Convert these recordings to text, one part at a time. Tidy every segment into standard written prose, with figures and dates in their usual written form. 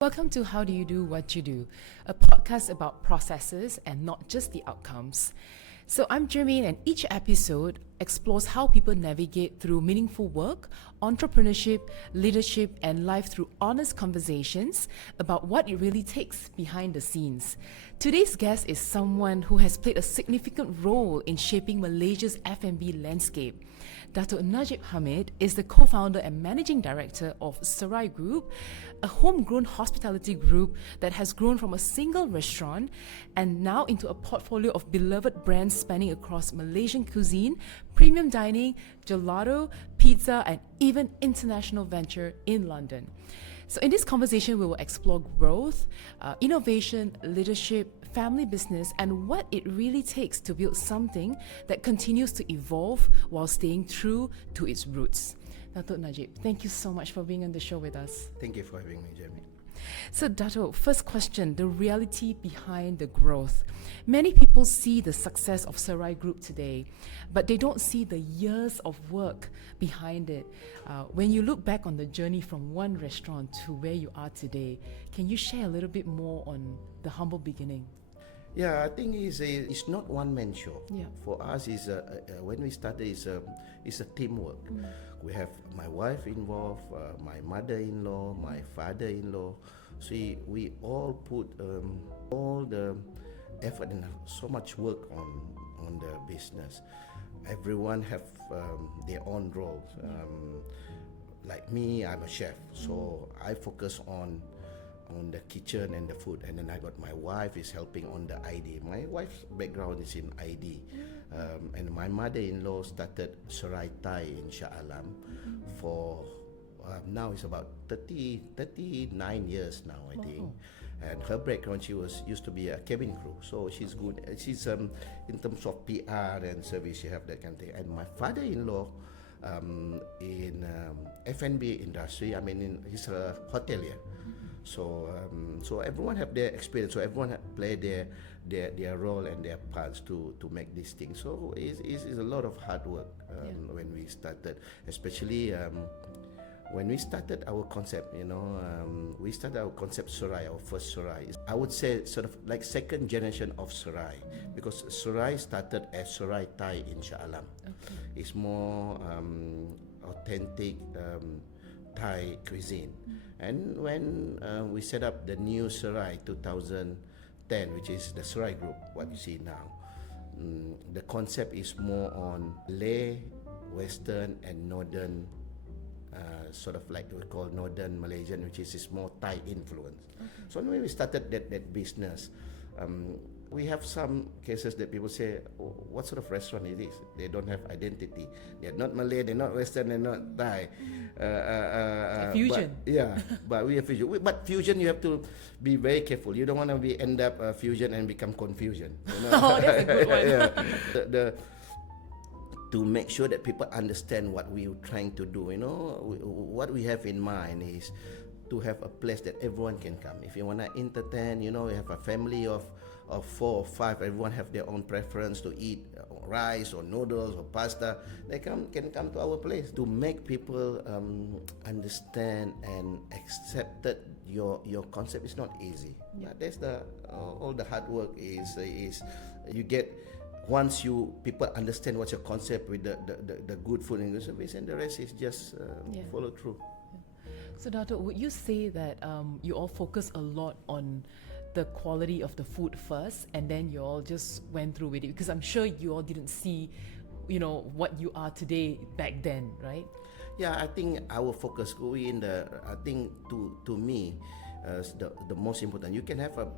Welcome to How Do You Do What You Do, a podcast about processes and not just the outcomes. So I'm Jermaine, and each episode explores how people navigate through meaningful work, entrepreneurship, leadership, and life through honest conversations about what it really takes behind the scenes. Today's guest is someone who has played a significant role in shaping Malaysia's F&B landscape. Datuk Najib Hamid is the co-founder and managing director of Serai Group, a homegrown hospitality group that has grown from a single restaurant and now into a portfolio of beloved brands spanning across Malaysian cuisine, premium dining, gelato, pizza, and even international venture in London. So in this conversation, we will explore growth, innovation, leadership, family business, and what it really takes to build something that continues to evolve while staying true to its roots. Datuk Najib, thank you so much for being on the show with us. Thank you for having me, Jeremy. So Datuk, first question, the reality behind the growth. Many people see the success of Serai Group today, but they don't see the years of work behind it. When you look back on the journey from one restaurant to where you are today, can you share a little bit more on the humble beginning? Yeah, I think it's not one-man show. Yeah. For us, when we started, it's a teamwork. We have my wife involved, my mother-in-law, my father-in-law. So we all put all the effort and so much work on the business. Everyone have their own roles. Like me, I'm a chef, so I focus on the kitchen and the food, and then I got my wife is helping on the ID. My wife's background is in ID, and my mother-in-law started Serai Thai in Shah Alam for now it's about 39 years now, I think. And her background, she used to be a cabin crew, so she's good. She's in terms of PR and service, she have that kind of thing. And my father-in-law in F&B industry, he's a hotelier. So everyone have their experience. So everyone play their role and their parts to make this thing. So it's a lot of hard work when we started, especially when we started our concept. We started our concept Serai, our first Serai. I would say sort of like second generation of Serai, because Serai started as Serai Thai in Shah Alam. Okay. It's more authentic Thai cuisine. And when we set up the new Serai 2010, which is the Serai Group, what you see now, the concept is more on Malay, Western, and Northern, sort of like we call Northern Malaysian, which is more Thai influence. Okay. So when we started that business, we have some cases that people say, oh, what sort of restaurant it is? They don't have identity. They're not Malay, they're not Western, they're not Thai. Fusion. But we are fusion. But fusion, you have to be very careful. You don't want to end up fusion and become confusion. Oh, that's a good one. To make sure that people understand what we're trying to do, what we have in mind is to have a place that everyone can come. If you want to entertain, you have a family of 4 or 5, everyone have their own preference to eat rice or noodles or pasta, they can come to our place. To make people understand and accept that your concept is not easy. Yeah. That's all the hard work is you get. Once people understand what's your concept with the good food and good service, and the rest is just follow through. So Dato', would you say that you all focus a lot on the quality of the food first, and then you all just went through with it? Because I'm sure you all didn't see, what you are today back then, right? Yeah, I think our focus I think to me, the most important. You can have a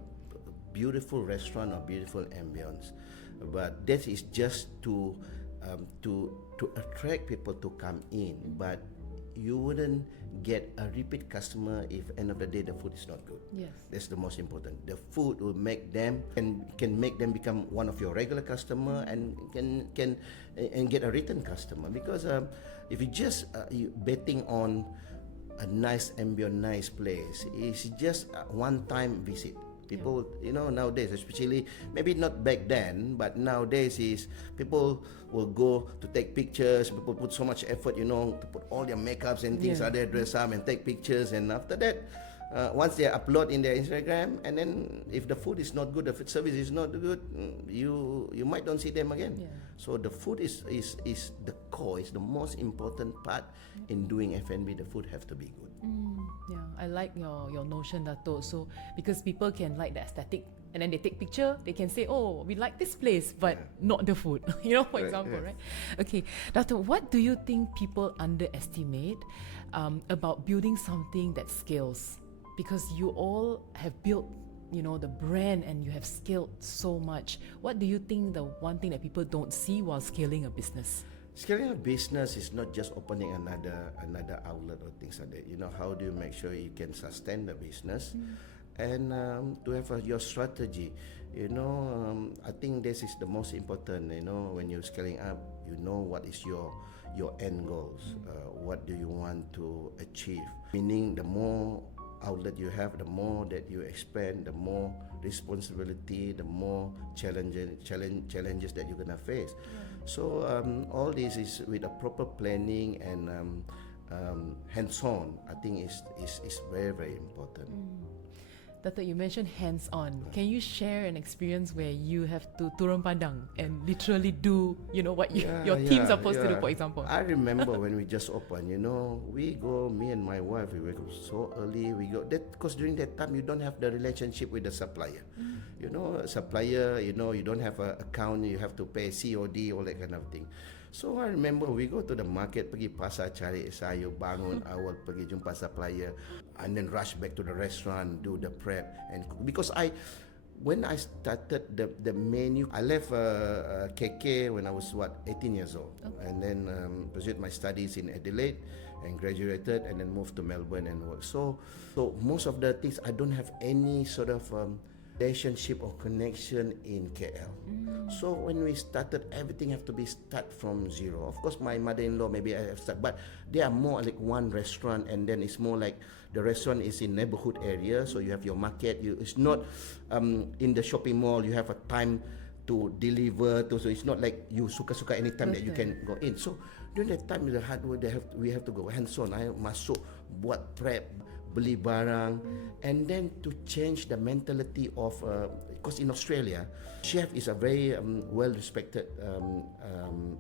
beautiful restaurant or beautiful ambience, but that is just to attract people to come in. But you wouldn't get a repeat customer if end of the day the food is not good. Yes, that's the most important. The food will make them and can make them become one of your regular customer and can get a return customer. Because if you just you betting on a nice ambient, nice place, it's just a one-time visit. People, nowadays, especially, maybe not back then, but nowadays is people will go to take pictures. People put so much effort, to put all their makeups and things out there, dress up and take pictures. And after that, once they upload in their Instagram, and then if the food is not good, the food service is not good, you might don't see them again. Yeah. So the food is the core, is the most important part in doing F&B. The food have to be good. Yeah, I like your notion, Dato. So because people can like the aesthetic, and then they take picture, they can say, oh, we like this place, but not the food. For example, right? Okay, Dato, what do you think people underestimate about building something that scales? Because you all have built, the brand, and you have scaled so much. What do you think the one thing that people don't see while scaling a business? Scaling a business is not just opening another outlet or things like that. How do you make sure you can sustain the business, and to have your strategy? I think this is the most important. When you're scaling up, what is your end goals. What do you want to achieve? Meaning, the more outlet you have, the more that you expand, the more responsibility, the more challenges that you're gonna face. So all this is with a proper planning and hands-on. I think is very, very important. Dato, you mentioned hands-on. Can you share an experience where you have to turun padang and literally do, what your team's supposed to do, for example? I remember when we just opened, me and my wife, we wake up so early. We go that because during that time you don't have the relationship with the supplier. Supplier, you don't have an account. You have to pay COD, all that kind of thing. So I remember we go to the market, pergi pasar cari sayur, bangun awal pergi jumpa supplier, and then rush back to the restaurant, do the prep and cook. Because when I started the menu, I left KK when I was 18 years old, and then pursued my studies in Adelaide and graduated, and then moved to Melbourne and work. So most of the things I don't have any sort of relationship or connection in KL. So when we started, everything have to be start from zero. Of course, my mother-in-law maybe I have start, but they are more like one restaurant, and then it's more like the restaurant is in neighborhood area, so you have your market. It's not in the shopping mall. You have a time to deliver to, so it's not like you suka-suka anytime that you can go in. So during that time, the hard work we have to go hands-on. I masuk, buat prep, beli barang, and then to change the mentality of because in Australia, chef is a very well-respected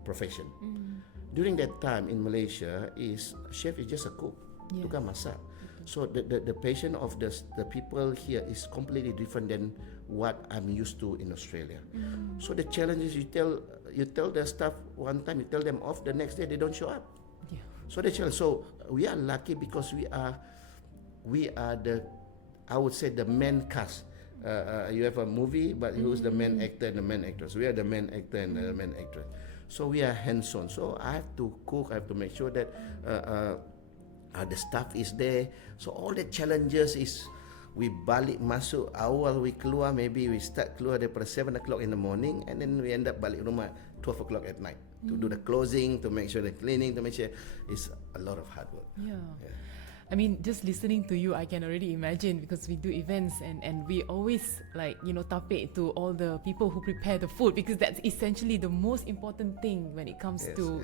profession. During that time in Malaysia, chef is just a cook, tukang masak. So the passion of the people here is completely different than what I'm used to in Australia. So the challenge is you tell the staff one time, you tell them off, the next day they don't show up. So the challenge. So we are lucky because we are I would say the main cast. You have a movie, but who's the main actor and the main actress? We are the main actor and the main actress. So we are hands-on. So I have to cook. I have to make sure that the staff is there. So all the challenges is we balik masuk awal, we keluar, maybe we start keluar daripada 7 o'clock in the morning, and then we end up balik rumah 12 o'clock at night to do the closing, to make sure the cleaning, to make sure it's a lot of hard work. Yeah. I mean, just listening to you, I can already imagine, because we do events and we always tapik to all the people who prepare the food, because that's essentially the most important thing when it comes to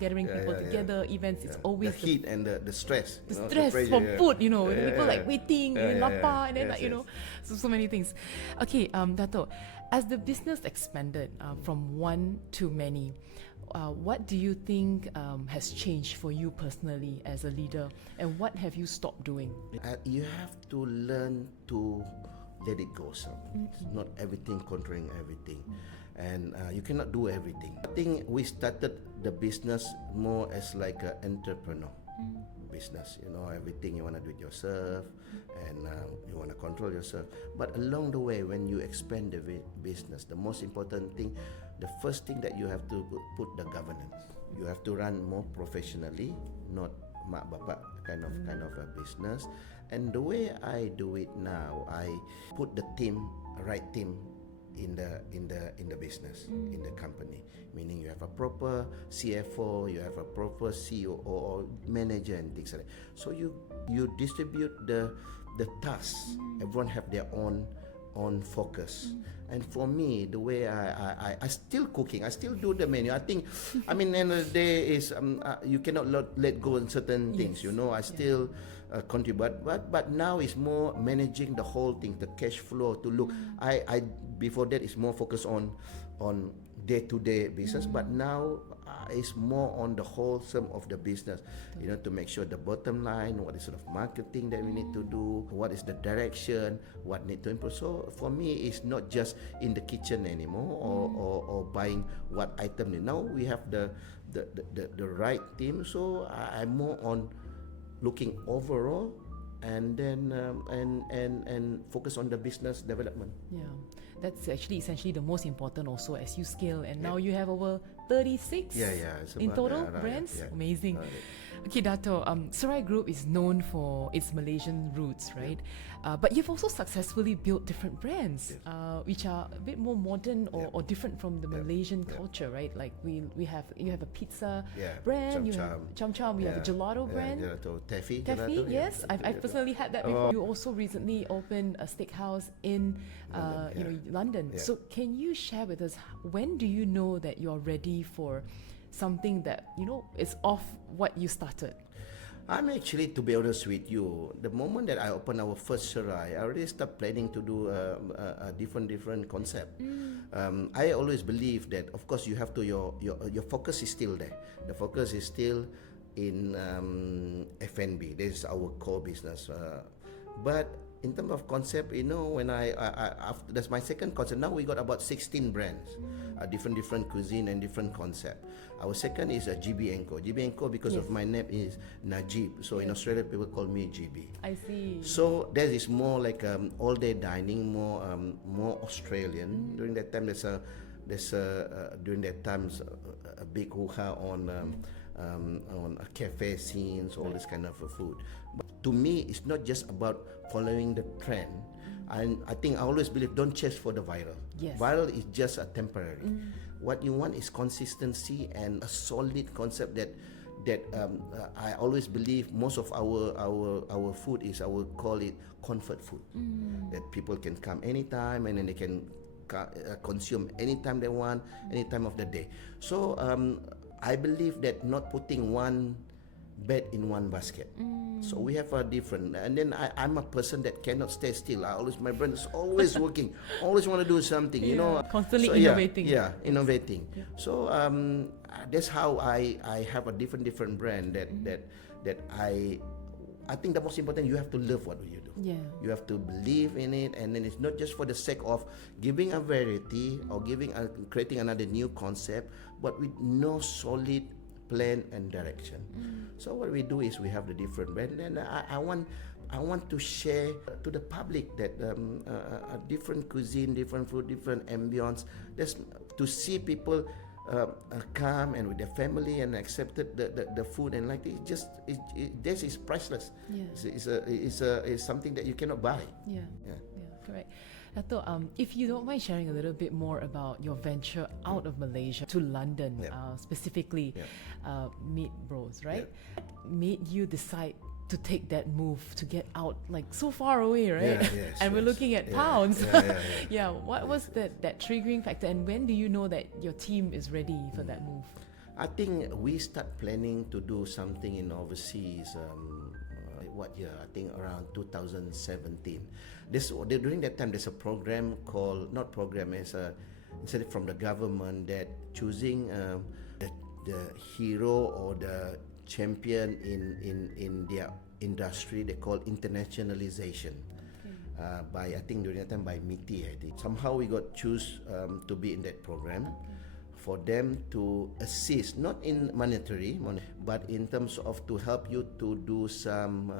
gathering people together. Events, it's always the heat and the stress. The stress pressure, from food, people like waiting, lapar, and then so many things. Okay, Dato, as the business expanded from one to many, what do you think has changed for you personally as a leader, and what have you stopped doing? You have to learn to let it go. Not everything controlling everything, and you cannot do everything. I think we started the business more as like an entrepreneur business. Everything you want to do it yourself, and you want to control yourself. But along the way, when you expand the business, the most important thing, the first thing that you have to put the governance. You have to run more professionally, not mak bapak kind of a business. And the way I do it now, I put the right team in the business, in the company. Meaning you have a proper CFO, you have a proper COO or manager and things like that. So you distribute the tasks. Everyone have their own on focus. And for me, the way I still cooking, I still do the menu. I think, I mean, end of the day is you cannot let go on certain things. You know, I still contribute, but now it's more managing the whole thing, the cash flow. To look, I before that is more focused on day-to-day business, but now it's more on the wholesome of the business, you know, to make sure the bottom line, what is sort of marketing that we need to do, what is the direction, what need to improve. So for me, it's not just in the kitchen anymore, or buying what item. Now we have the right team, so I'm more on looking overall, and then and focus on the business development. Yeah, that's actually essentially the most important also as you scale, and now you have over 36 in total brands. Amazing. Okay, Dato, Serai Group is known for its Malaysian roots, right? But you've also successfully built different brands, which are a bit more modern or different from the Malaysian culture, right? Like you have a pizza brand, you have Cham Cham, you have a gelato brand. Taffy, yes. I've personally had that before. You also recently opened a steakhouse in London. Yeah. So can you share with us, when do you know that you're ready for something that, you know, is off what you started? I'm actually, to be honest with you, the moment that I opened our first Serai, I already start planning to do a different concept. I always believe that, of course, you have to your focus is still there. The focus is still in F&B. This is our core business. But in terms of concept, you know, when I after, that's my second concept. Now we got about 16 brands, different cuisine and different concept. Our second is a GB & Co. GB & Co because of my name is Najib. So in Australia, people call me GB. I see. So that is more like all-day dining, more Australian. During that time, during that times a big hoo-ha on a cafe scenes, all this kind of food. But to me, it's not just about following the trend. And I think I always believe, don't chase for the viral. Yes. Viral is just a temporary. What you want is consistency and a solid concept that I always believe most of our food is, I will call it comfort food. That people can come anytime and then they can consume anytime they want, any time of the day. So I believe that not putting one bet in one basket. So we have a different, and then I'm a person that cannot stay still. My brain is always working, always want to do something, you know. Constantly so, innovating. Innovating. Yeah. So that's how I have a different brand that I think the most important, you have to love what you do. Yeah. You have to believe in it, and then it's not just for the sake of giving a variety or creating another new concept, but with no solid plan and direction. So what we do is we have the different brand, and I want to share to the public that a different cuisine, different food, different ambience. Just to see people come and with their family and accepted the food and like it. This is priceless. Yeah. It's something that you cannot buy. Yeah. Correct. Dato, if you don't mind sharing a little bit more about your venture out of Malaysia to London, specifically Meat Bros, right? What made you decide to take that move to get out, like so far away, right? And we're looking at pounds. What was that triggering factor, and when do you know that your team is ready for that move? I think we start planning to do something in overseas. What year? I think around 2017. During that time, there's a program called, not program, it's instead from the government that choosing the hero or the champion in their industry. They call internationalization. By, I think during that time, by MITI. I think somehow we got choose to be in that program. For them to assist, not in monetary, but in terms of to help you to do some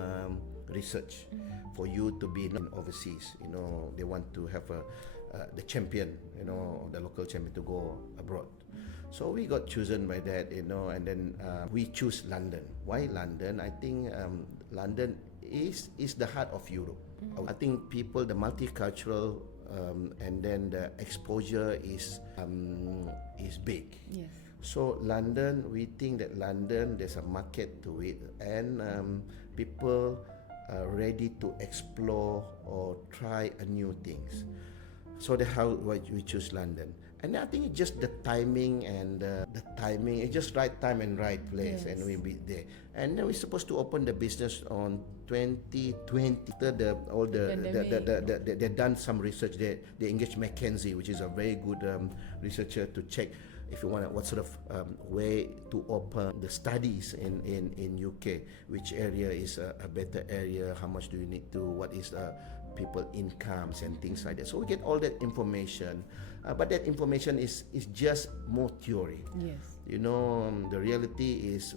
research for you to be in overseas. You know, they want to have the champion, you know, the local champion to go abroad. So we got chosen by that, you know, and then we choose London. Why London? I think London is the heart of Europe. I think people, the multicultural, and then the exposure is big. Yes. So London, we think that London, there's a market to it, and people ready to explore or try a new things. So that's how we choose London. And I think it's just the timing and the timing. It's just right time and right place, and we'll be there. And then we're supposed to open the business on 2020. They done some research. They engaged McKinsey, which is a very good researcher, to check if you want what sort of way to open the studies in UK, which area is a better area, how much do you need to, what is people incomes and things like that. So we get all that information, but that information is just more theory. Yes. You know, the reality is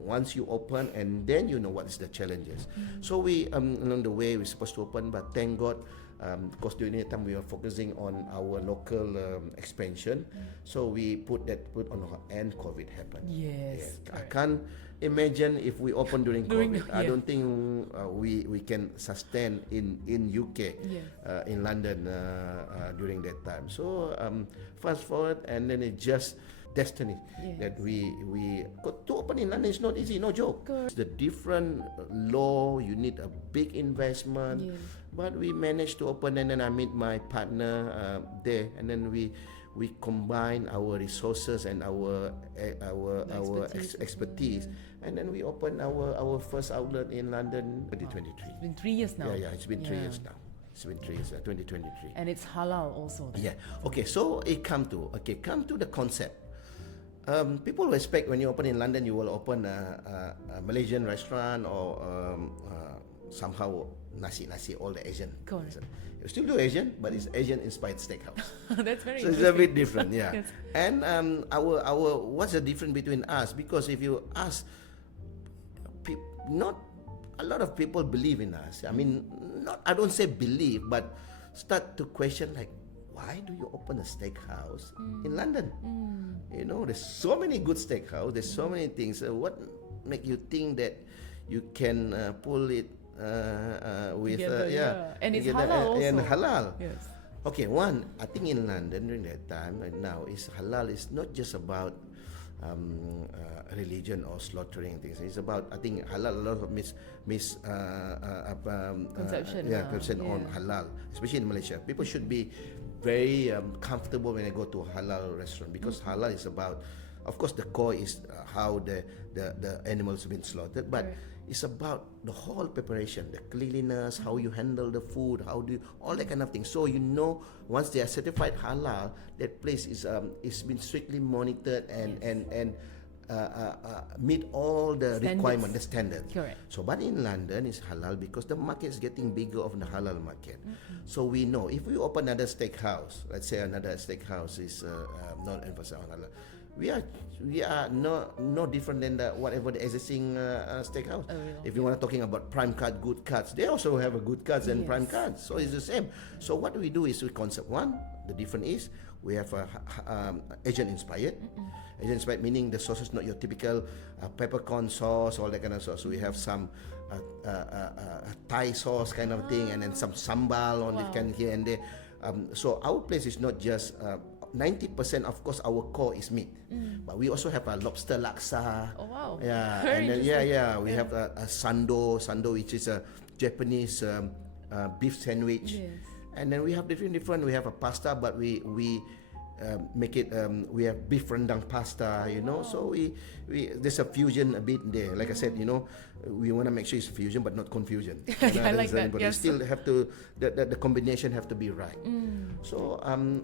once you open, and then you know what is the challenges. So we along the way we're supposed to open, but thank God, because during that time we were focusing on our local expansion. So we put on and COVID happened. Yes. I can't imagine if we open during COVID. I yeah. don't think we can sustain in UK, in London during that time. So fast forward, and then it just destiny that we got to open in London is not easy, no joke. It's the different law, you need a big investment, but we managed to open, and then I meet my partner there, and then we combine our resources and our expertise, and then we open our first outlet in London 2023. It's been 3 years now. Yeah, it's been 3 years now. It's been 3 years, 2023. And it's halal also. Yeah. Okay, so it come to the concept. People expect when you open in London, you will open a Malaysian restaurant or somehow nasi all the Asian. Correct. You still do Asian, but it's Asian inspired steakhouse. That's very so interesting. it's a bit different, yeah. Yes. And our what's the difference between us? Because if you ask, not a lot of people believe in us. I mean, I don't say believe, but start to question like, why do you open a steakhouse in London? You know, there's so many good steakhouse. There's so many things. What make you think that you can pull it with and it's halal also. And halal. Yes. Okay, I think in London during that time right now is halal is not just about religion or slaughtering things. It's about, I think, halal, a lot of conception on halal, especially in Malaysia. People should be very comfortable when they go to a halal restaurant, because halal is about, of course, the core is how the animals have been slaughtered, but it's about the whole preparation, the cleanliness, how you handle the food, how do you, all that kind of thing. So you know, once they are certified halal, that place is been strictly monitored and meet all the requirements, the standards. Correct. So, but in London it's halal because the market is getting bigger of the halal market. So we know if we open another steakhouse, let's say another steakhouse is not emphasized on halal, we are no different than whatever the existing steakhouse. If you want to talking about prime cut, good cuts, they also have a good cuts and prime cuts. So it's the same. So what we do is we concept one. The difference is we have Asian inspired. Asian inspired meaning the sauce is not your typical peppercorn sauce, all that kind of sauce. So we have some Thai sauce kind of thing, and then some sambal on it kind here and there. So our place is not just 90%, of course, our core is meat, but we also have a lobster laksa. Oh wow! Yeah, Very and then, we have a sando, which is a Japanese beef sandwich. Yes. And then we have different. We have a pasta, but we make it. We have beef rendang pasta, you know. So we there's a fusion a bit there. Like I said, you know, we want to make sure it's fusion but not confusion. I like that. But Yes. we still have to the combination have to be right. So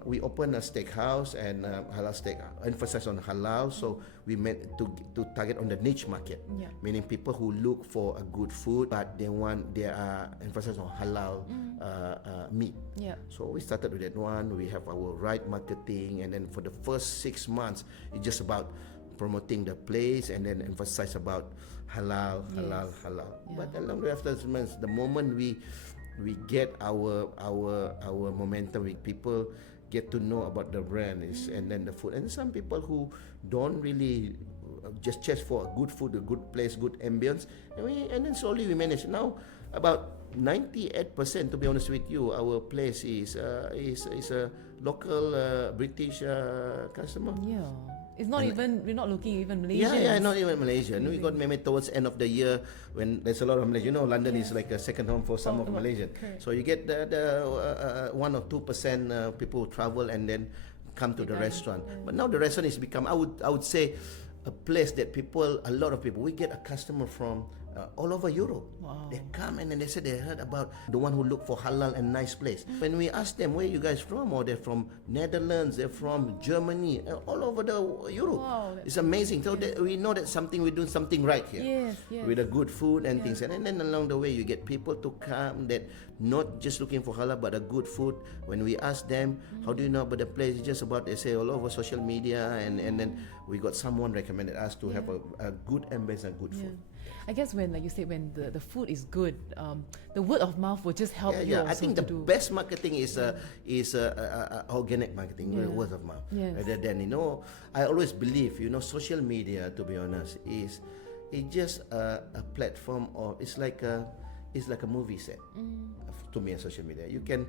we open a steakhouse and halal steak, emphasize on halal. So we meant to target on the niche market, meaning people who look for a good food but they are emphasize on halal meat. Yeah. So we started with that one. We have our right marketing, and then for the first 6 months, it's just about promoting the place and then emphasize about halal. Yeah. But along after 6 months, the moment we get our momentum, people get to know about the brand and then the food. And some people who don't really just chase for a good food, a good place, good ambience, and then slowly we manage. Now about 98%, to be honest with you, our place is a local British customer. Yeah. It's not even, we're not looking even Malaysian. Not even Malaysia. We got maybe towards end of the year when there's a lot of Malaysia. London is like a second home for some of Malaysian. Correct. So you get the 1 or 2% people who travel and then come to the restaurant. But now the restaurant is become, I would say, a place that a lot of people, we get a customer from all over Europe. Wow. They come and then they say they heard about the one who look for halal and nice place. When we ask them, where you guys from? Or they're from Netherlands, they're from Germany, all over the Europe. Wow, it's amazing. So we know that we're doing something right here. Yes. With a good food and things. And then along the way, you get people to come that not just looking for halal, but a good food. When we ask them, how do you know about the place? It's just about, they say, all over social media. And then we got someone recommended us to have a good ambience and good food. I guess when, like you said, when the food is good, the word of mouth will just help you also I think to the do. best marketing is organic marketing, word of mouth. Yes. Rather than, I always believe, social media, to be honest, is just a platform, or it's like a movie set to me on social media. You can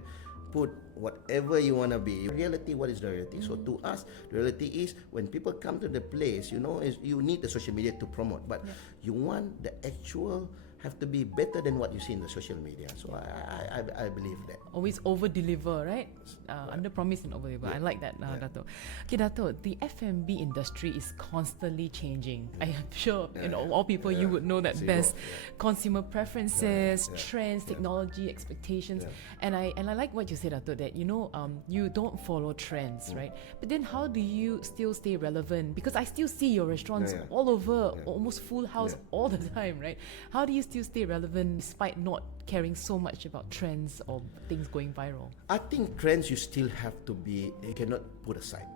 put whatever you want to be. Reality, what is the reality? So to us, the reality is when people come to the place, you need the social media to promote, but you want the actual have to be better than what you see in the social media. So I believe that. Always over-deliver, right? Under-promise and over-deliver. I like that, Dato'. Okay, Dato', the F&B industry is constantly changing. I am sure, all people, you would know that best. Consumer preferences, trends, technology, expectations. And I like what you said, Dato', that, you don't follow trends, right? But then how do you still stay relevant? Because I still see your restaurants all over, almost full house all the time, right? How do you still stay relevant despite not caring so much about trends or things going viral? I think trends you still have to be, you cannot put aside.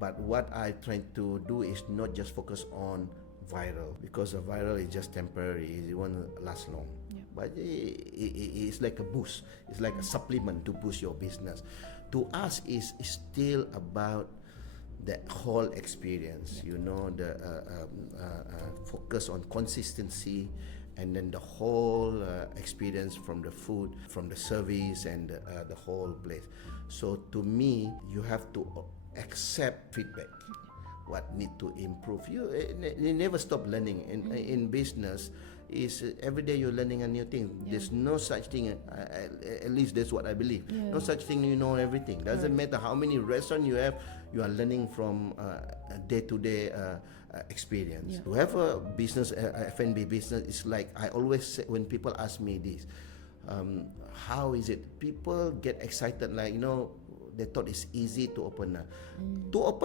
But what I try to do is not just focus on viral, because a viral is just temporary, it won't last long. But it's like a boost, it's like a supplement to boost your business. To us, is still about the whole experience, the focus on consistency, and then the whole experience from the food, from the service, and the whole place. So to me, you have to accept feedback, what need to improve. You never stop learning. In business, is every day you're learning a new thing. There's no such thing, at least that's what I believe. No such thing you know everything. Doesn't matter how many restaurants you have, you are learning from a day-to-day experience. To have a business, F&B business, is like, I always say when people ask me this, how is it? People get excited, like, they thought it's easy to open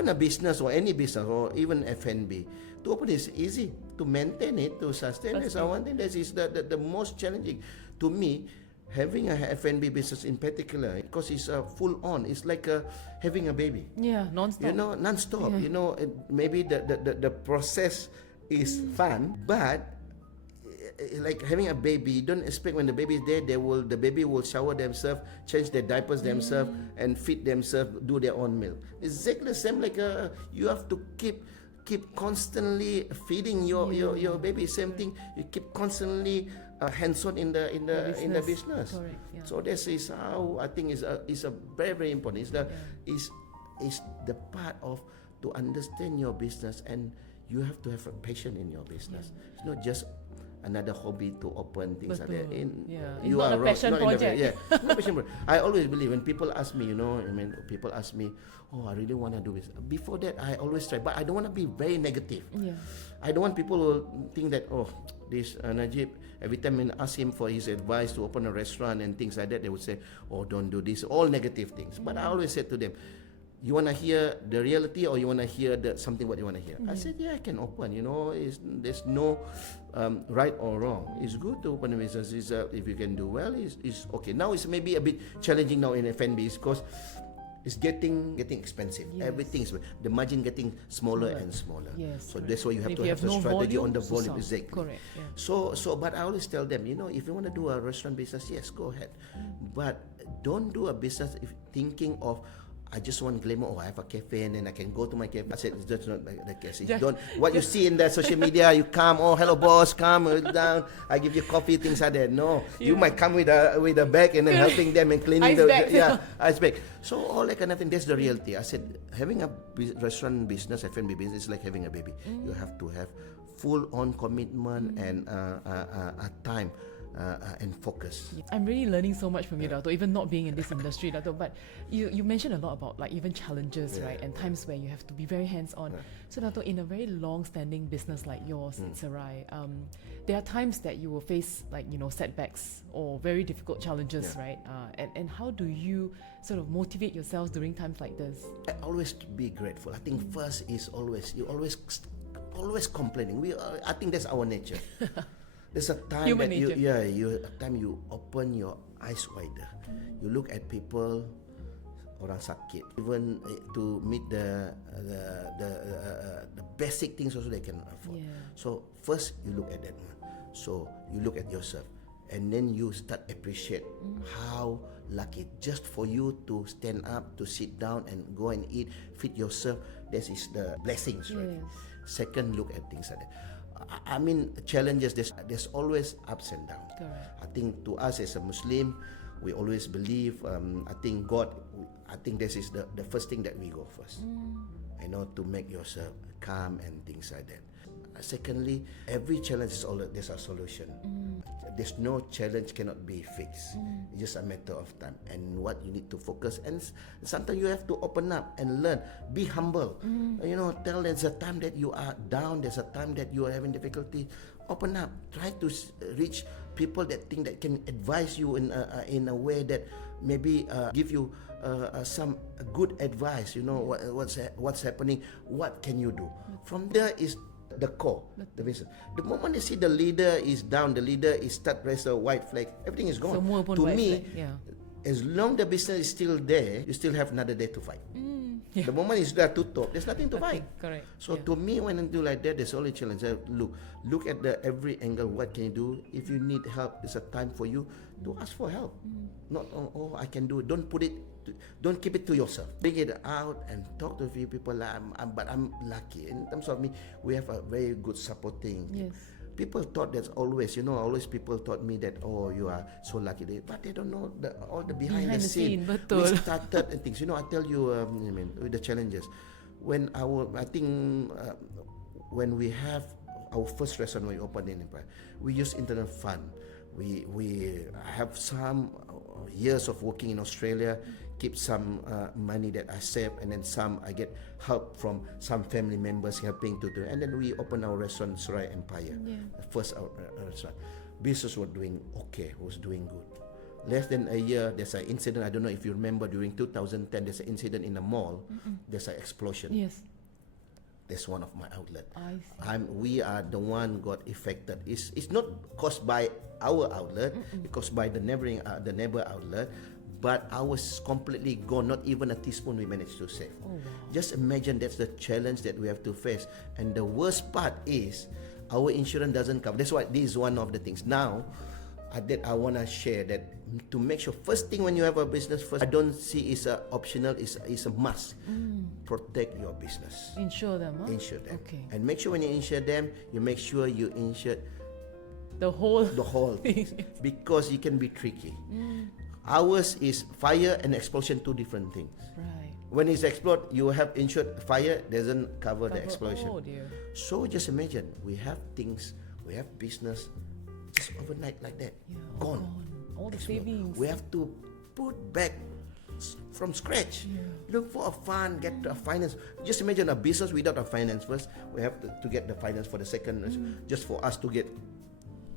a business, or any business, or even F&B. To open is easy. To maintain it, to sustain it, is one thing that is the most challenging. To me, having a F&B business in particular, because it's full on, it's like having a baby. Non-stop. Non-stop. Maybe the process is fun, but like having a baby, you don't expect when the baby is there, the baby will shower themselves, change their diapers themselves, and feed themselves, do their own meal. Exactly the same, like you have to keep constantly feeding your baby. Same thing, you keep constantly hands-on in the business. Correct, So this is how I think is a very, very important. Is the part of to understand your business, and you have to have a passion in your business. It's not just another hobby to open things like that. It's not a passion project. Not passion project. I always believe when people ask me, people ask me, oh, I really want to do this. Before that, I always try, but I don't want to be very negative. I don't want people who think that, oh, this Najib, every time I ask him for his advice to open a restaurant and things like that, they would say, oh, don't do this, all negative things. But I always said to them, you want to hear the reality, or you want to hear something what you want to hear? I said, I can open. There's no right or wrong. It's good to open a business. If you can do well, it's okay. Now it's maybe a bit challenging now in F&B because it's getting expensive. Everything's, the margin getting smaller and smaller. So that's why you have to have the strategy on the volume. Exactly. Correct. So but I always tell them, if you want to do a restaurant business, yes, go ahead. But don't do a business thinking of, I just want glamour. Oh, I have a cafe and then I can go to my cafe. I said, it's just not like the case. Just- Don't what you see in the social media. You come, oh hello boss, come down. I give you coffee, things like that. No, you might come with a bag and then helping them and cleaning Ice bag. ice bag. So all that kind of thing. That's the reality. I said, having a restaurant business, F&B business, is like having a baby. You have to have full on commitment and time. And focus. I'm really learning so much from you, Dato', even not being in this industry, Dato'. But you mentioned a lot about like even challenges, right? And times where you have to be very hands-on. So, Dato', in a very long-standing business like yours, Serai, there are times that you will face like, you know, setbacks or very difficult challenges, right? And how do you sort of motivate yourselves during times like this? I always be grateful. I think first is always complaining. I think that's our nature. There's a time Human that nature. you open your eyes wider. You look at people, orang sakit, even to meet the basic things also they can afford. Yeah. So first you look at that one. So you look at yourself, and then you start appreciate how lucky just for you to stand up, to sit down and go and eat, feed yourself. This is the blessings, right? Yes. Second, look at things like that. I mean, challenges, there's always ups and downs. Correct. I think to us as a Muslim, we always believe, I think God, I think this is the first thing that we go first. You know, to make yourself calm and things like that. Secondly, every challenge is there's a solution. There's no challenge cannot be fixed. It's just a matter of time and what you need to focus. And sometimes you have to open up and learn. Be humble. You know, tell there's a time that you are down. There's a time that you are having difficulty. Open up. Try to reach people that think that can advise you in a way that maybe give you some good advice. You know what's happening. What can you do? From there is the core, the business. The moment you see the leader is down, the leader is start raise a white flag, everything is gone. Semua pun To white me, flag, as long the business is still there, you still have another day to fight. The moment it's there to top, there's nothing to fight. Correct. So to me, when I do like that, there's only challenge. Look at the every angle. What can you do? If you need help, it's a time for you to ask for help. Not I can do it. Don't keep it to yourself. Bring it out and talk to a few people. But I'm lucky in terms of me. We have a very good supporting. Yes. People thought that's always people thought me that you are so lucky, but they don't know all the behind the scene. Betul. We started and things. I tell you, with the challenges, when when we have our first restaurant we opened in Empire, we use internal fund. We have some years of working in Australia, keep some money that I save, and then some I get help from some family members helping to do, and then we open our restaurant Serai Empire, first restaurant. Business was doing okay, was doing good. Less than a year, there's an incident. I don't know if you remember, during 2010, there's an incident in the mall. There's an explosion. Yes. That's one of my outlet. I see. We are the one got affected. It's not caused by our outlet. It's caused by the neighbor outlet. But ours completely gone. Not even a teaspoon we managed to save. Oh, wow. Just imagine that's the challenge that we have to face. And the worst part is our insurance doesn't cover. That's why this is one of the things. Now, that I want to share that to make sure, first thing when you have a business, first I don't see is a optional, is a must. Protect your business. Insure them, huh? Insure them. Okay. And make sure when you insure them, you make sure you insure The whole thing, because it can be tricky. Ours is fire and explosion, two different things. Right. When it's explode, you have insured. Fire doesn't cover the explosion. Oh dear. So just imagine, we have things, we have business, just overnight like that, All gone. All the savings. We have to put back from scratch. Look for a fund, get a finance. Just imagine a business without a finance. First, we have to get the finance for the second, just for us to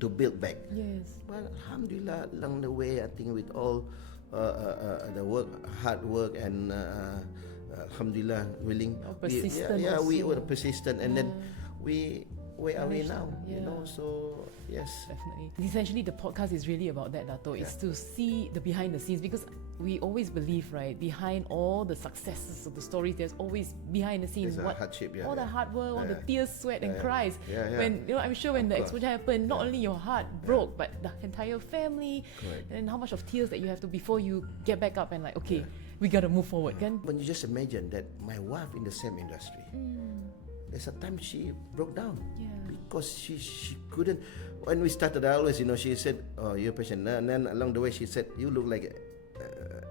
build back. Yes. But alhamdulillah, along the way, I think with all the hard work, and alhamdulillah, willing. Persistent. We were persistent, and then where are we now? Yeah. So yes. Definitely. Essentially, the podcast is really about that, Dato'. It's to see the behind the scenes, because we always believe, right, behind all the successes of the stories, there's always behind the scenes There's a hardship, all the hard work, all the tears, sweat, and cries. When I'm sure when the explosion happened, not only your heart broke, but the entire family, Correct. and how much of tears that you have to before you get back up and like, okay, we gotta move forward, kan? When you just imagine that my wife in the same industry, there's a time she broke down because she couldn't. When we started, I always, she said, "Oh, you're patient." And then along the way, she said, "You look like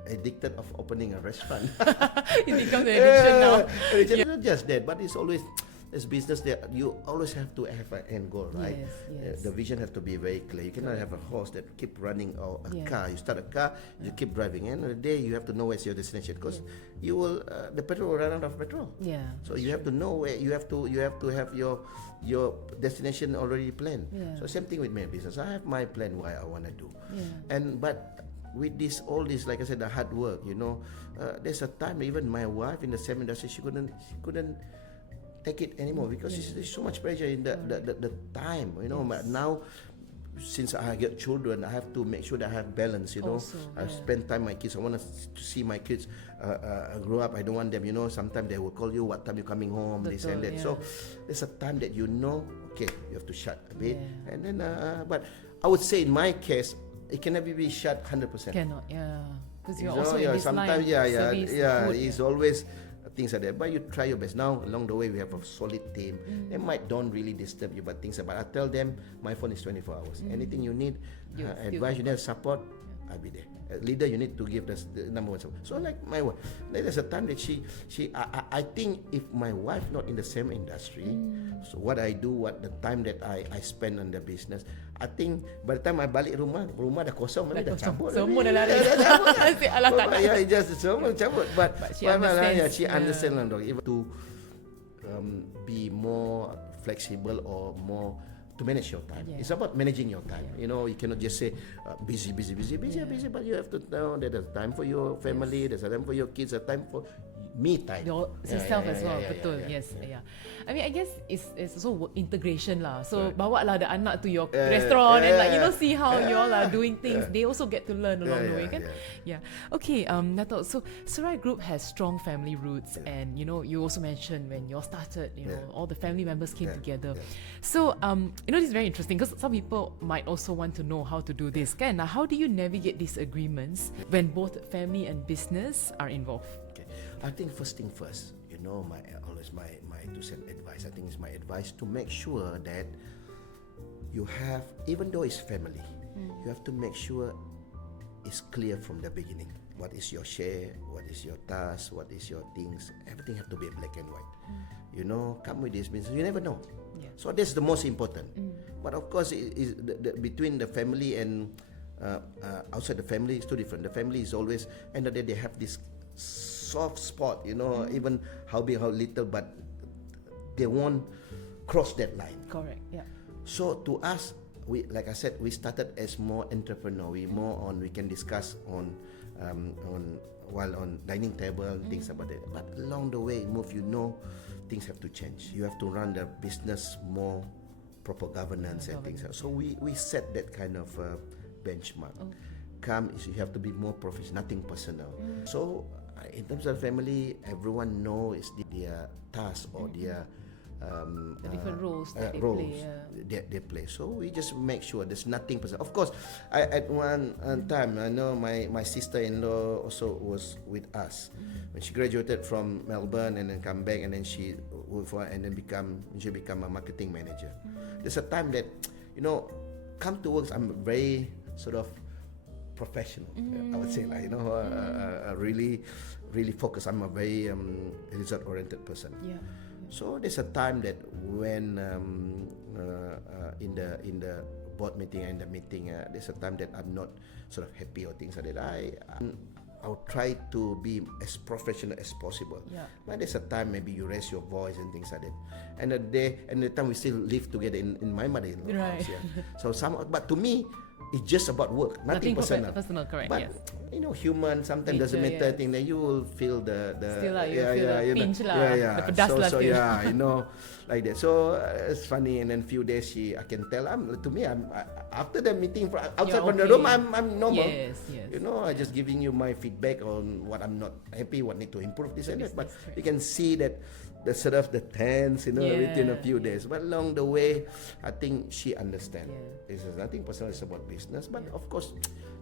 addicted of opening a restaurant." It becomes an addiction now. Not just that, but it's always this business that you always have to have an end goal, right? Yes. The vision has to be very clear. You cannot have a horse that keep running or a car. You start a car, you keep driving. End of the day, you have to know where's your destination because you will the petrol will run out of petrol. Yeah. So you have to know where you have to have your destination already planned. Yeah. So same thing with my business. I have my plan what I want to do. Yeah. But with all this, like I said, the hard work, there's a time even my wife in the same industry, she couldn't take it anymore because there's so much pressure in the time, But now, since I get children, I have to make sure that I have balance, Also, I spend time with my kids. I want to see my kids grow up. I don't want them, sometimes they will call you, what time you coming home, this and that. So there's a time that okay, you have to shut a bit. And then, but I would say in my case, it can never be shut 100%. Cannot, because you're also in this sometimes, line, service, it's always things like that. But you try your best. Now, along the way, we have a solid team. They don't really disturb you, but things. But I tell them, my phone is 24 hours. Anything you need, advice, you need support, I'll be there. Leader, you need to give the number one support. So like my wife, there's a time that I think if my wife not in the same industry, so what I do, what the time that I spend on the business, I think by the time I balik rumah dah kosong, dah cabut. Semua dah lari. Alah tak nak. Yeah, just semua cabut. But she understands. She understands lah, even to be more flexible or more to manage your time. It's about managing your time. You cannot just say busy, but you have to know that there's time for your family, there's a time for your kids, a time for me time. Yourself as well, betul. Yes. I mean, I guess it's also integration lah. So bawa lah the anak to your restaurant and see how you all are doing things. They also get to learn along the way, kan? Okay, Datuk. So Serai Group has strong family roots, and you also mentioned when you all started, all the family members came together. So this is very interesting because some people might also want to know how to do this, kan? Now, how do you navigate these agreements when both family and business are involved? I think first thing first, my 2 cent advice. I think it's my advice to make sure that you have, even though it's family, you have to make sure it's clear from the beginning. What is your share? What is your task? What is your things? Everything have to be black and white. Come with this business. You never know. So that's the most important. But of course, between the family and outside the family, it's too different. The family is always, end of the day, they have this soft spot, even how big, how little, but they won't cross that line. Correct. So to us, like I said, we started as more entrepreneur. We can discuss on dining table and things about that. But along the way, things have to change. You have to run the business more proper governance and things. So we set that kind of benchmark. You have to be more professional, nothing personal. So in terms of family, everyone knows their task or their the different roles that they play. So we just make sure there's nothing personal. Of course, at one time, I know my sister-in-law also was with us when she graduated from Melbourne and then come back and then she worked for and then become a marketing manager. There's a time that come to work. I'm very sort of professional. I would say really focused. I'm a very result-oriented person. So there's a time that when in the board meeting and the meeting, there's a time that I'm not sort of happy or things like that. I'll try to be as professional as possible. But there's a time maybe you raise your voice and things like that. And the time we still live together in my mother-in-law house. So but to me, it's just about work, nothing personal. Personal, correct. But human sometimes doesn't matter. I think that you will feel the still you feel the pinch the pedas so like that. So it's funny. And then few days I can tell to me I'm after the meeting outside from the room I'm normal. Yes. I just giving you my feedback on what I'm not happy, what need to improve this and that. But you can see that the sort of the tense, within a few Yeah. days. But along the way, I think she understands. Yeah. It's nothing personal. It's about business. But of course,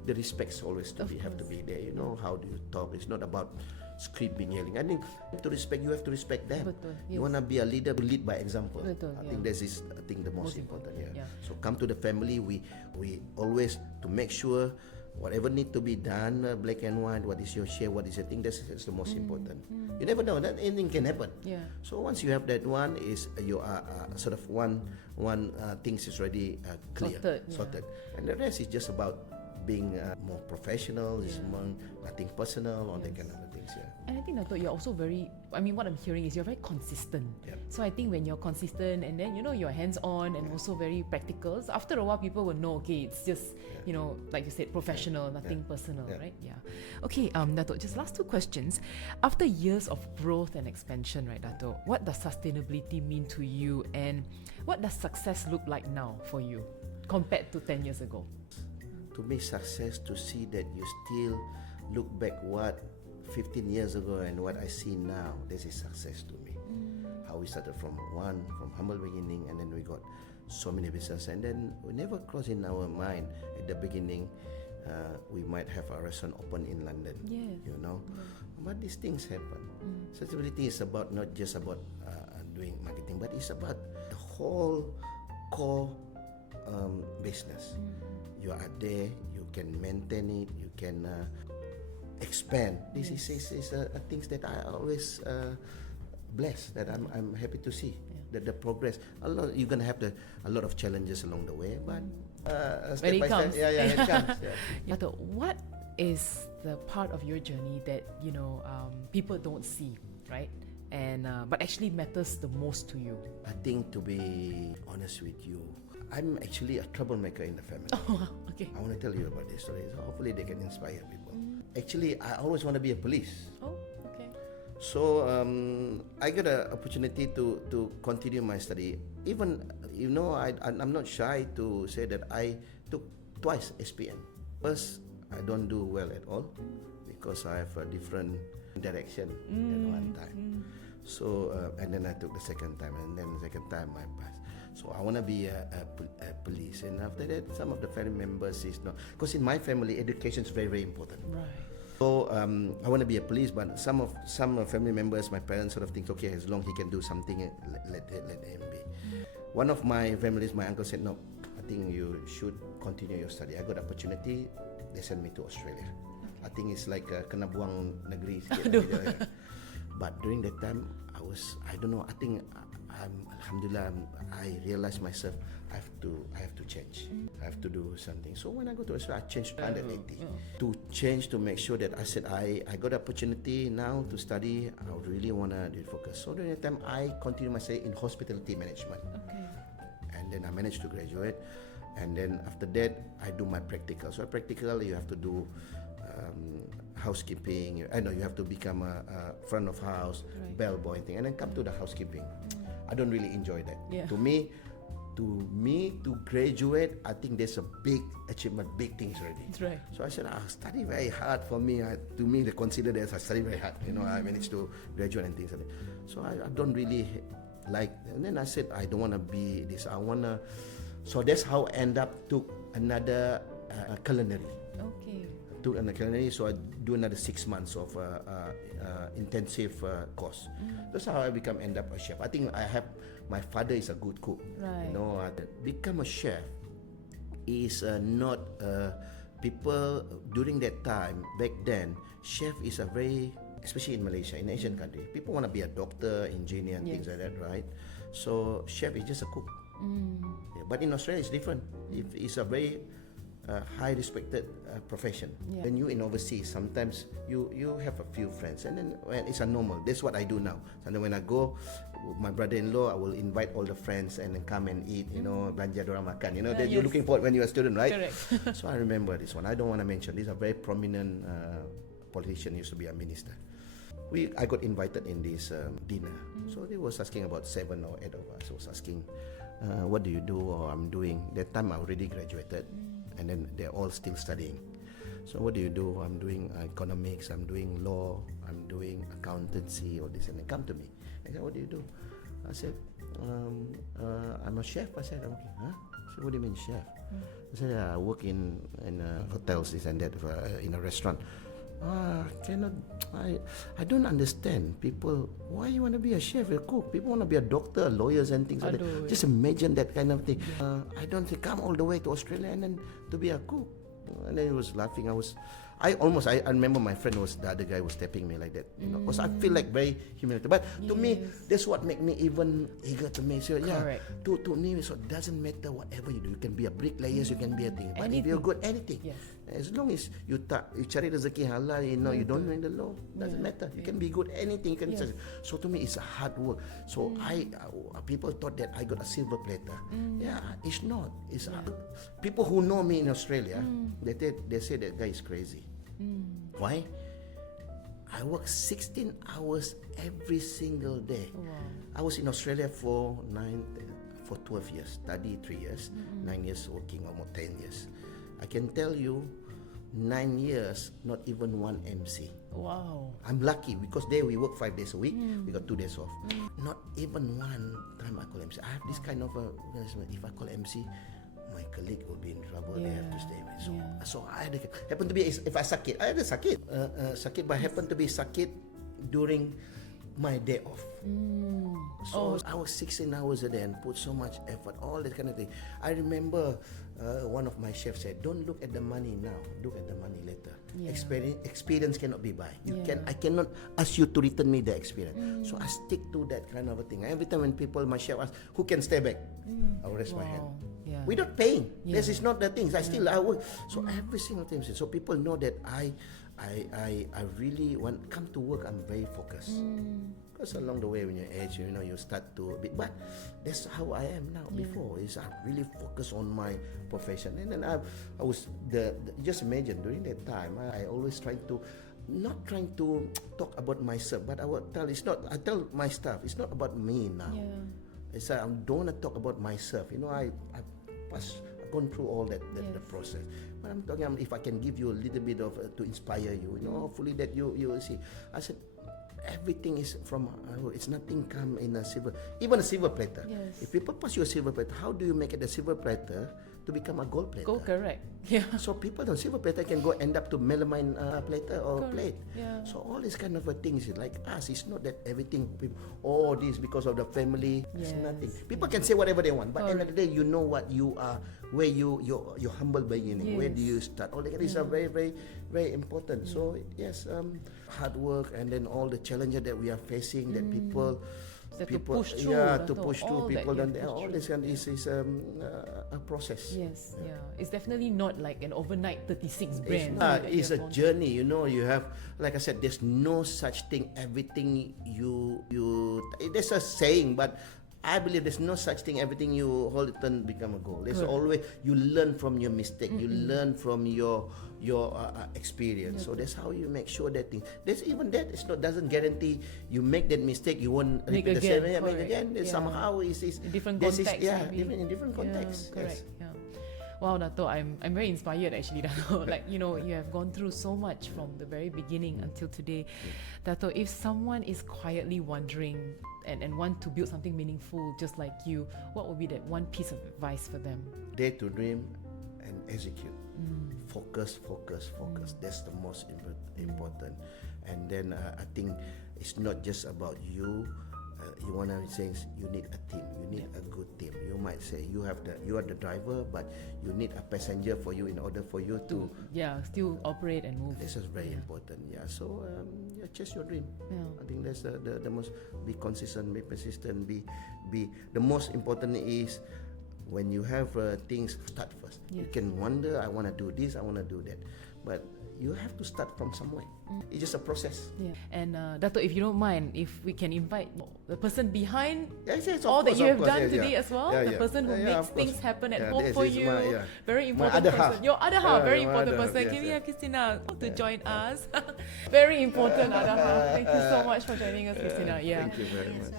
the respect's always have to be there. How do you talk? It's not about screaming, yelling. I think you have to respect them. Betul, You yes. wanna be a leader, lead by example. Betul, I yeah. think this is the most important. Yeah. So come to the family. We always to make sure whatever need to be done, black and white. What is your share? What is your thing? That's the most important. You never know that anything can happen. Yeah. So once you have that one, is you are sort of one things is already clear, Sorted, yeah. and the rest is just about being more professional. It's more nothing personal or that kind of things. Yeah. And I think, Dato', you're also what I'm hearing is you're very consistent. Yep. So I think when you're consistent and then, you're hands-on and also very practical, so after a while people will know, okay, it's just, like you said, professional, nothing personal, Yeah. right? Yeah. Okay, Dato', just last two questions. After years of growth and expansion, right, Dato', what does sustainability mean to you, and what does success look like now for you compared to 10 years ago? To me, success to see that you still look back what 15 years ago and what I see now. This is success to me. How we started from humble beginning, and then we got so many business, and then we never crossed in our mind at the beginning we might have a restaurant open in London. Yes. But these things happen. Sustainability is about not just about doing marketing, but it's about the whole core business. You are there, you can maintain it, you can expand. This is things that I always blessed, that I'm happy to see. That the progress. You're gonna have a lot of challenges along the way, but step by step, it comes. Yeah. Dato', what is the part of your journey that people don't see, right? And but actually matters the most to you? I think, to be honest with you, I'm actually a troublemaker in the family. Oh, okay. I want to tell you about this story, so hopefully they can inspire people. Actually, I always want to be a police. Oh, okay. So I got an opportunity to continue my study. Even I'm not shy to say that I took twice SPM. First, I don't do well at all because I have a different direction at one time. So and then I took the second time, and then the second time I passed. So I want to be a police, and after that, some of the family members is not, because in my family, education is very, very important. Right. So I want to be a police, but some family members, my parents sort of think, okay, as long he can do something, let him be. One of my families, my uncle said, no, I think you should continue your study. I got opportunity, they sent me to Australia. I think it's like kena buang negeri sikit. But during that time, I don't know, I think Alhamdulillah, I realized myself I have to change. I have to do something. So when I go to Australia, I changed 180 to change, to make sure that I said I got opportunity now to study. I really wanna focus. So during that time, I continued my study in hospitality management. Okay. And then I managed to graduate. And then after that, I do my practical. So practical, you have to do housekeeping. I know you have to become a front of house, bellboy thing, and then come to the housekeeping. I don't really enjoy that. Yeah. To me, to graduate, I think there's a big achievement, big things already. That's right. So I said, study very hard for me. To me, they consider that I study very hard. I managed to graduate and things like that. So I don't really like. And then I said, I don't want to be this. I want to. So that's how I end up took another culinary. Okay. Took another culinary, so I do another 6 months of intensive course. That's how I end up a chef. I think my father is a good cook. Right. Become a chef is not people during that time, back then. Chef is a very, especially in Malaysia, in Asian country, people want to be a doctor, engineer, and things like that, right? So chef is just a cook. Yeah, but in Australia, it's different. It's a very high respected profession. Yeah. When you in overseas, sometimes you have a few friends, and then it's a normal. That's what I do now. And then when I go, my brother-in-law, I will invite all the friends and then come and eat. Belanja dorang makan. That you're looking for when you're a student, right? Correct. So I remember this one. I don't want to mention. This is a very prominent politician. Used to be a minister. I got invited in this dinner. So they was asking about 7 or 8 of us. I was asking, what do you do? Or I'm doing. That time I already graduated. And then they're all still studying. So what do you do? I'm doing economics, I'm doing law, I'm doing accountancy, or this, and they come to me. I said, what do you do? I said, I'm a chef. I said, okay, huh? I said, what do you mean chef? I said, I work in hotels, this and that, in a restaurant. I don't understand people. Why you want to be a chef, a cook? People want to be a doctor, lawyers and things like that. Just imagine that kind of thing. I don't think come all the way to Australia and then to be a cook. And then he was laughing. I remember my friend the other guy was tapping me like that, because I feel like very humiliated. But to me, that's what make me even eager to make sure. Yeah, to me, so it doesn't matter whatever you do. You can be a bricklayer, you can be a thing. But anything. If you're good, anything. Yes. As long as you cari rezeki halal, you don't know in the law, doesn't matter. You can be good anything. You can. Yes. So to me, it's a hard work. So people thought that I got a silver platter. Yeah, it's not. It's people who know me in Australia, they say that guy is crazy. Why? I work 16 hours every single day. Wow. I was in Australia for 12 years, study 3 years, 9 years working, almost 10 years. I can tell you, 9 years, not even one MC. Wow. I'm lucky because there we work 5 days a week. We got 2 days off. Not even one time I call MC. I have this kind of if I call MC, my colleague will be in trouble. They have to stay with. So I had happen to be, if I sakit, I had a sakit, but happened to be sakit during my day off. So I was 16 hours a day and put so much effort, all that kind of thing. I remember one of my chefs said, don't look at the money now, look at the money later. Experience cannot be buy. I cannot ask you to return me the experience. So I stick to that kind of a thing. Every time when my chef ask, who can stay back? I'll raise my hand. Without paying. This is not the things. I work. So every single thing. So people know that I really come to work. I'm very focused. Because along the way when you age, you start to but that's how I am now. Before is I really focus on my profession, and then I was just imagine during that time I always not trying to talk about myself, but I tell my staff it's not about me now. It's I don't want to talk about myself. I've gone through all that the process. But I'm talking if I can give you a little bit of to inspire you. Hopefully that you will see. I said everything is from it's nothing come in a silver, even a silver platter. If people pass you a silver platter, how do you make it a silver platter to become a gold platter? Correct. So people don't silver platter can go end up to melamine platter or plate. So all these kind of things like us, it's not that everything this because of the family. It's nothing. People can say whatever they want, but end of the day you know what you are, where your humble beginning, where do you start. All these are very, very, very important. So yes, hard work, and then all the challenges that we are facing, that people to push through, to push through people, and all this kind is a process. It's definitely not like an overnight 36 brand. It's a journey. You have, like I said, there's no such thing. Everything you there's a saying, but I believe there's no such thing. Everything you hold it and become a goal. There's always you learn from your mistake. You learn from your experience. So that's how you make sure that thing. There's even that doesn't guarantee you make that mistake. You won't repeat the same. Make again. Somehow is different context. In different context. Correct. Wow, Dato', I'm very inspired actually, Dato'. Like, you have gone through so much from the very beginning until today. Dato', if someone is quietly wondering and want to build something meaningful just like you, what would be that one piece of advice for them? Dare to dream and execute. Focus. That's the most important. And then I think it's not just about you. You want to say you need a team. You need a good team. You might say you are the driver, but you need a passenger for you in order for you to still operate and move. This is very important. So chase your dream. I think that's the most. Be consistent, be persistent. Be the most important is when you have things, start first. You can wonder, I want to do this, I want to do that, but you have to start from somewhere. It's just a process. And Dato', if you don't mind, if we can invite the person behind all that you have done today as well, the person who makes things happen at home for you, very important person. Your other half, very important person. Can we have Christina to join us? Very important other half. Thank you so much for joining us, Christina. Thank you very much.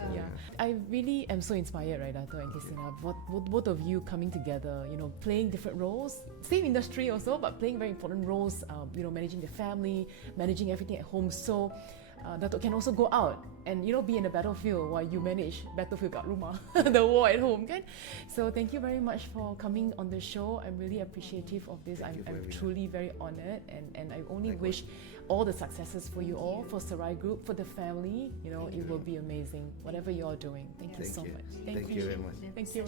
I really am so inspired, right, Dato' and Christina, both of you coming together, playing different roles, same industry also, but playing very important roles, managing the family, managing everything at home. So Datuk can also go out and be in the battlefield while you manage battlefield kat rumah, the war at home, kan? So thank you very much for coming on the show. I'm really appreciative of this. I'm truly very honoured, and I only wish all the successes for you all, for Serai Group, for the family. It will be amazing, whatever you're doing. Thank you so much. Thank you very much. Thank you.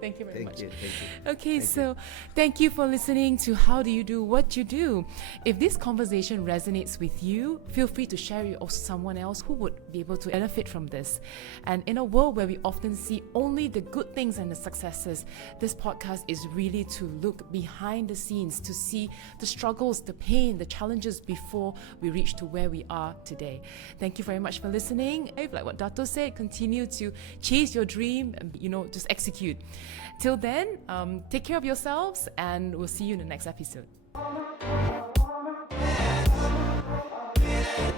Thank you very much. Thank you. Okay, so thank you for listening to How Do You Do What You Do. If this conversation resonates with you, feel free to share it with someone else who would be able to benefit from this. And in a world where we often see only the good things and the successes, this podcast is really to look behind the scenes, to see the struggles, the pain, the challenges before we reach to where we are today. Thank you very much for listening. Like what Dato said, continue to chase your dream and just execute. Till then, take care of yourselves, and we'll see you in the next episode.